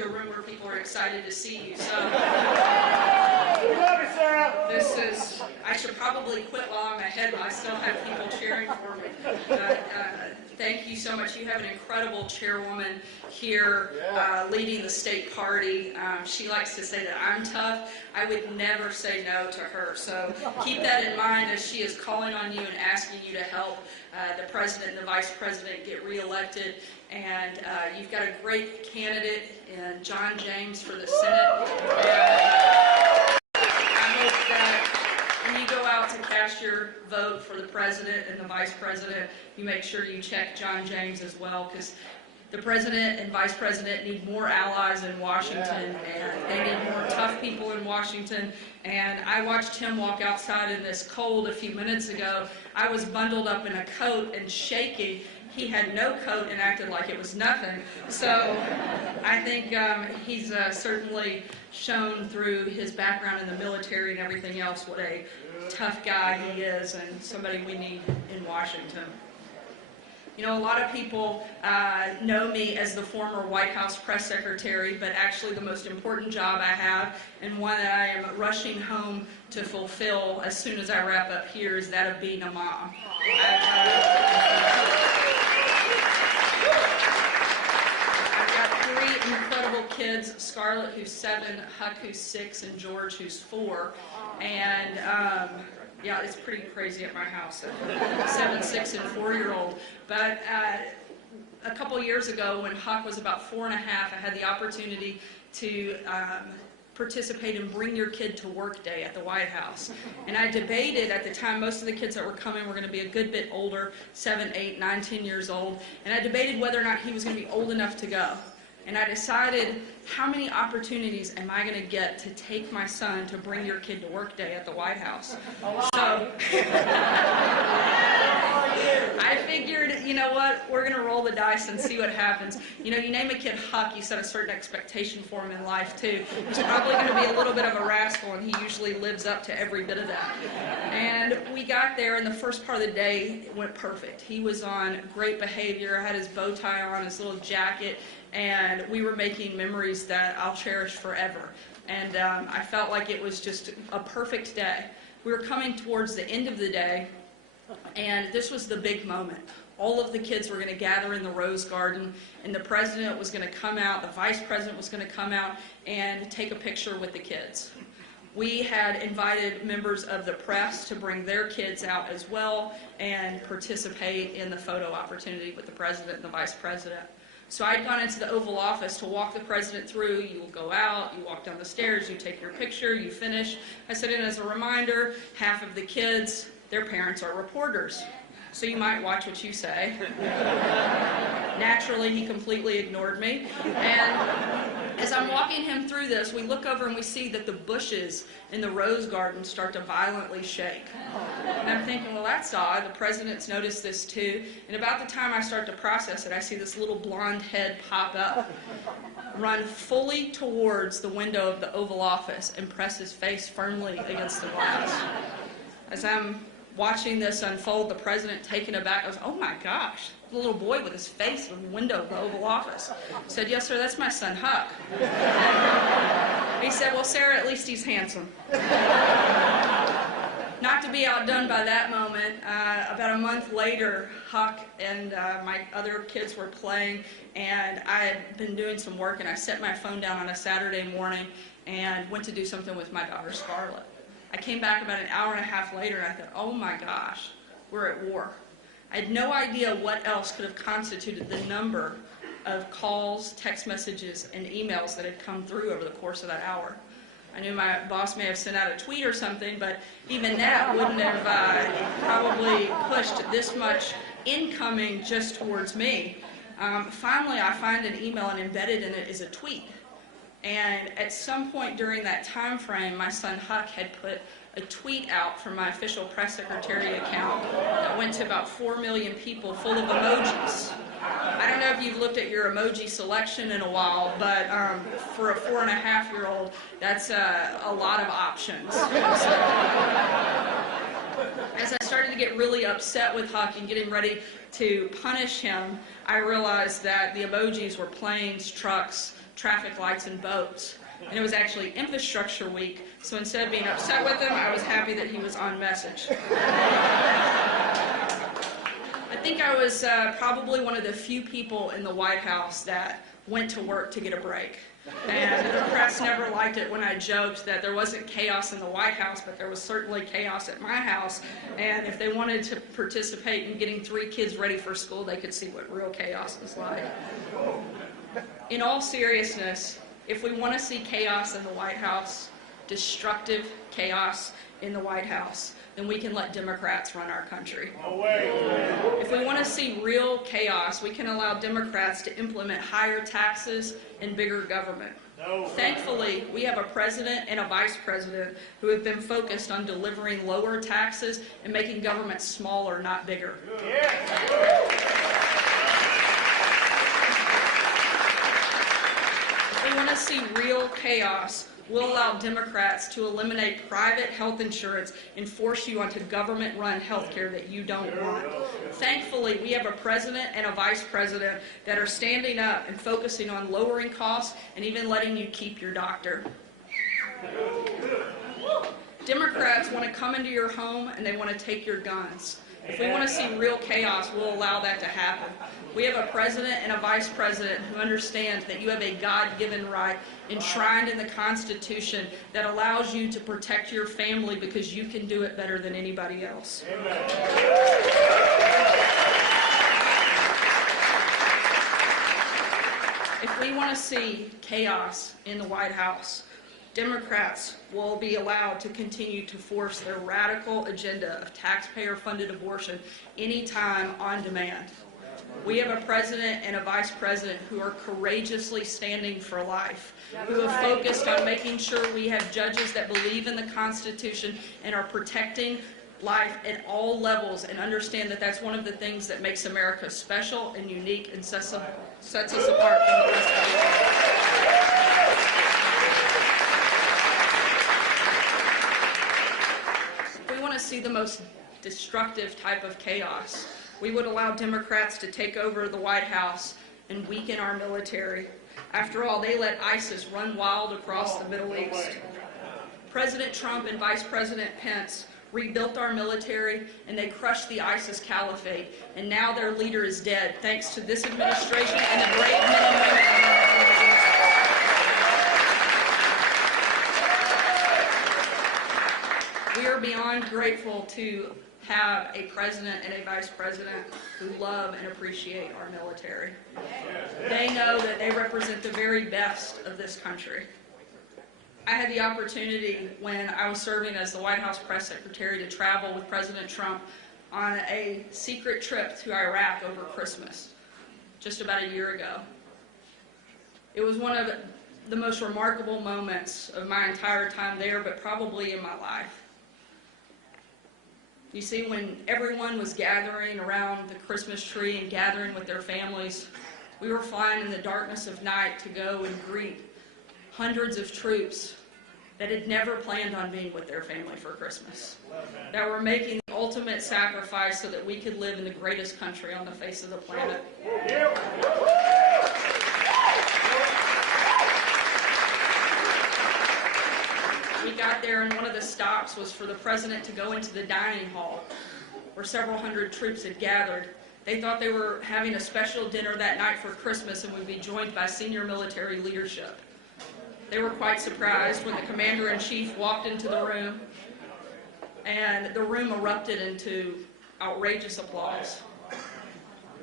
into a room where people are excited to see you. So We love you, Sarah. this is, I should probably quit while I'm ahead, but I still have people cheering for me. But thank you so much. You have an incredible chairwoman here leading the state party. She likes to say that I'm tough. I would never say no to her. So keep that in mind as she is calling on you and asking you to help the president and the vice president get reelected. And you've got a great candidate in John James for the Senate. I hope that when you go out to cast your vote for the president and the vice president, you make sure you check John James as well, because the president and vice president need more allies in Washington, and they need more tough people in Washington. And I watched him walk outside in this cold a few minutes ago. I was bundled up in a coat and shaking. He had no coat and acted like it was nothing. So I think he's certainly shown through his background in the military and everything else what a tough guy he is, and somebody we need in Washington. You know, a lot of people know me as the former White House press secretary, but actually the most important job I have, and one that I am rushing home to fulfill as soon as I wrap up here, is that of being a mom. I've got 3 incredible kids, Scarlett, who's 7, Huck, who's 6, and George, who's 4. And yeah, it's pretty crazy at my house, 7, 6, and 4-year-old. But a couple years ago, when Huck was about 4 and a half, I had the opportunity to participate in Bring Your Kid to Work Day at the White House. And I debated at the time, most of the kids that were coming were going to be a good bit older, 7, 8, 9, 10 years old. And I debated whether or not he was going to be old enough to go. And I decided, how many opportunities am I going to get to take my son to Bring Your Kid to Work Day at the White House? So I figured, you know what, we're going to roll the dice and see what happens. You know, you name a kid Huck, you set a certain expectation for him in life, too. He's probably going to be a little bit of a rascal, and he usually lives up to every bit of that. And we got there, and the first part of the day went perfect. He was on great behavior, had his bow tie on, his little jacket, and we were making memories that I'll cherish forever. And I felt like it was just a perfect day. We were coming towards the end of the day, and this was the big moment. All of the kids were going to gather in the Rose Garden, and the president was going to come out, the vice president was going to come out and take a picture with the kids. We had invited members of the press to bring their kids out as well and participate in the photo opportunity with the president and the vice president. So I'd gone into the Oval Office to walk the president through. You go out, you walk down the stairs, you take your picture, you finish. I said, and as a reminder, half of the kids, their parents are reporters. So you might watch what you say. Naturally, he completely ignored me. And as I'm walking him through this, we look over and we see that the bushes in the Rose Garden start to violently shake. And I'm thinking, well, that's odd. The president's noticed this too. And about the time I start to process it, I see this little blonde head pop up, run fully towards the window of the Oval Office, and press his face firmly against the glass. As I'm watching this unfold, the president, taken aback, goes, oh my gosh, the little boy with his face in the window of the Oval Office. I said, yes, sir, that's my son, Huck. He said, well, Sarah, at least he's handsome. Not to be outdone by that moment, about a month later, Huck and my other kids were playing, and I had been doing some work, and I set my phone down on a Saturday morning and went to do something with my daughter, Scarlett. I came back about an hour and a half later, and I thought, oh my gosh, we're at war. I had no idea what else could have constituted the number of calls, text messages, and emails that had come through over the course of that hour. I knew my boss may have sent out a tweet or something, but even that wouldn't have probably pushed this much incoming just towards me. Finally, I find an email, and embedded in it is a tweet. And at some point during that time frame, my son Huck had put a tweet out from my official press secretary account that went to about 4 million people, full of emojis. I don't know if you've looked at your emoji selection in a while, but for a 4-and-a-half-year-old, that's a lot of options. So, as I started to get really upset with Huck and getting ready to punish him, I realized that the emojis were planes, trucks, traffic lights and boats. And it was actually Infrastructure Week, so instead of being upset with him, I was happy that he was on message. I think I was probably one of the few people in the White House that went to work to get a break. And the press never liked it when I joked that there wasn't chaos in the White House, but there was certainly chaos at my house. And if they wanted to participate in getting 3 kids ready for school, they could see what real chaos was like. In all seriousness, if we want to see chaos in the White House, destructive chaos in the White House, then we can let Democrats run our country. If we want to see real chaos, we can allow Democrats to implement higher taxes and bigger government. Thankfully, we have a president and a vice president who have been focused on delivering lower taxes and making government smaller, not bigger. If we want to see real chaos, we'll allow Democrats to eliminate private health insurance and force you onto government-run health care that you don't want. Thankfully, we have a president and a vice president that are standing up and focusing on lowering costs and even letting you keep your doctor. Democrats want to come into your home and they want to take your guns. If we want to see real chaos, we'll allow that to happen. We have a president and a vice president who understand that you have a God-given right enshrined in the Constitution that allows you to protect your family because you can do it better than anybody else. Amen. If we want to see chaos in the White House, Democrats will be allowed to continue to force their radical agenda of taxpayer-funded abortion anytime on demand. We have a president and a vice president who are courageously standing for life, who have focused on making sure we have judges that believe in the Constitution and are protecting life at all levels and understand that that's one of the things that makes America special and unique and sets us apart from the rest of the world. If we want to see the most destructive type of chaos, we would allow Democrats to take over the White House and weaken our military. After all, they let ISIS run wild across the Middle East. President Trump and Vice President Pence rebuilt our military and they crushed the ISIS caliphate. And now their leader is dead, thanks to this administration and the brave men and women of our We are beyond grateful to have a president and a vice president who love and appreciate our military. They know that they represent the very best of this country. I had the opportunity when I was serving as the White House press secretary to travel with President Trump on a secret trip to Iraq over Christmas, just about a year ago. It was one of the most remarkable moments of my entire time there, but probably in my life. You see, when everyone was gathering around the Christmas tree and gathering with their families, we were flying in the darkness of night to go and greet hundreds of troops that had never planned on being with their family for Christmas, that were making the ultimate sacrifice so that we could live in the greatest country on the face of the planet. We got there and one of the stops was for the president to go into the dining hall where several hundred troops had gathered. They thought they were having a special dinner that night for Christmas and would be joined by senior military leadership. They were quite surprised when the commander-in-chief walked into the room and the room erupted into outrageous applause.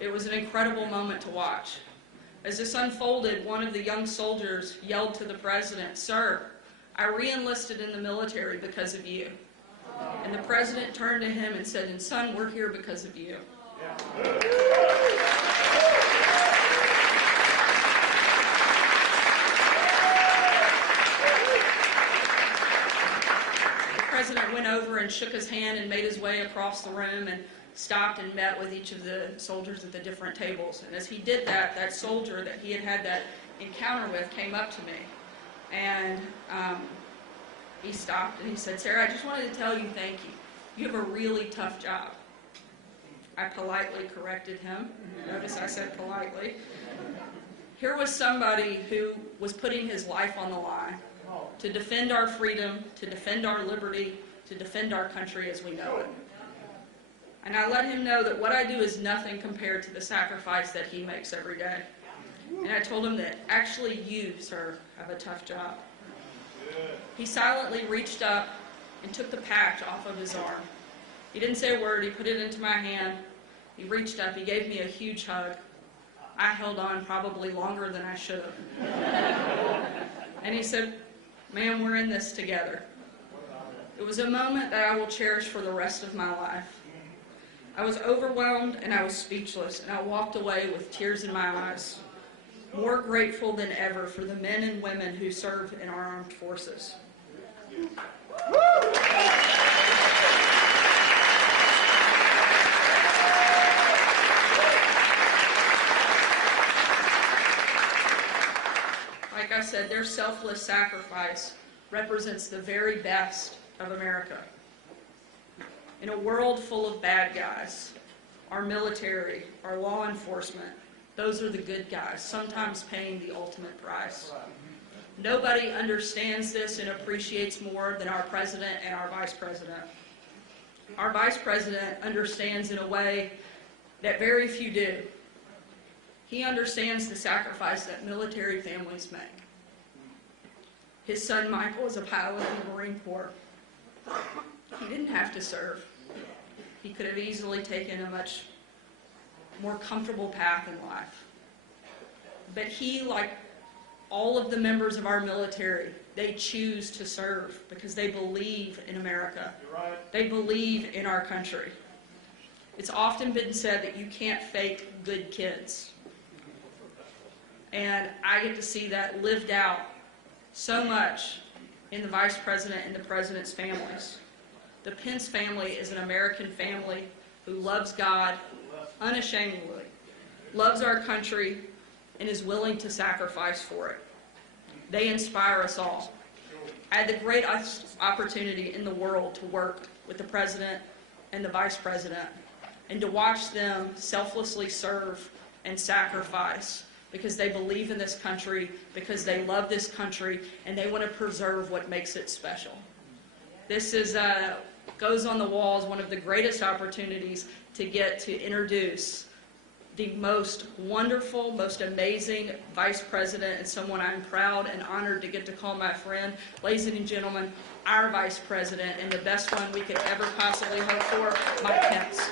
It was an incredible moment to watch. As this unfolded, one of the young soldiers yelled to the president, "Sir, I re-enlisted in the military because of you." And the president turned to him and said, "And son, we're here because of you." The president went over and shook his hand and made his way across the room and stopped and met with each of the soldiers at the different tables. And as he did that, that soldier that he had had that encounter with came up to me. And he stopped and he said, "Sarah, I just wanted to tell you thank you. You have a really tough job." I politely corrected him. Notice I said politely. Here was somebody who was putting his life on the line to defend our freedom, to defend our liberty, to defend our country as we know it. And I let him know that what I do is nothing compared to the sacrifice that he makes every day. And I told him that actually you, sir, have a tough job. He silently reached up and took the patch off of his arm. He didn't say a word. He put it into my hand. He reached up. He gave me a huge hug. I held on probably longer than I should have. And he said, "Ma'am, we're in this together." It was a moment that I will cherish for the rest of my life. I was overwhelmed and I was speechless, and I walked away with tears in my eyes, more grateful than ever for the men and women who serve in our armed forces. Like I said, their selfless sacrifice represents the very best of America. In a world full of bad guys, our military, our law enforcement, those are the good guys, sometimes paying the ultimate price. Nobody understands this and appreciates more than our president and our vice president. Our vice president understands in a way that very few do. He understands the sacrifice that military families make. His son Michael is a pilot in the Marine Corps. He didn't have to serve. He could have easily taken a much more comfortable path in life. But he, like all of the members of our military, they choose to serve because they believe in America. They believe in our country. It's often been said that you can't fake good kids. And I get to see that lived out so much in the Vice President and the President's families. The Pence family is an American family who loves God unashamedly, loves our country, and is willing to sacrifice for it. They inspire us all. I had the great opportunity in the world to work with the President and the Vice President and to watch them selflessly serve and sacrifice because they believe in this country, because they love this country, and they want to preserve what makes it special. This is goes on the wall as one of the greatest opportunities to get to introduce the most wonderful, most amazing Vice President and someone I'm proud and honored to get to call my friend. Ladies and gentlemen, our Vice President and the best one we could ever possibly hope for, Mike Pence.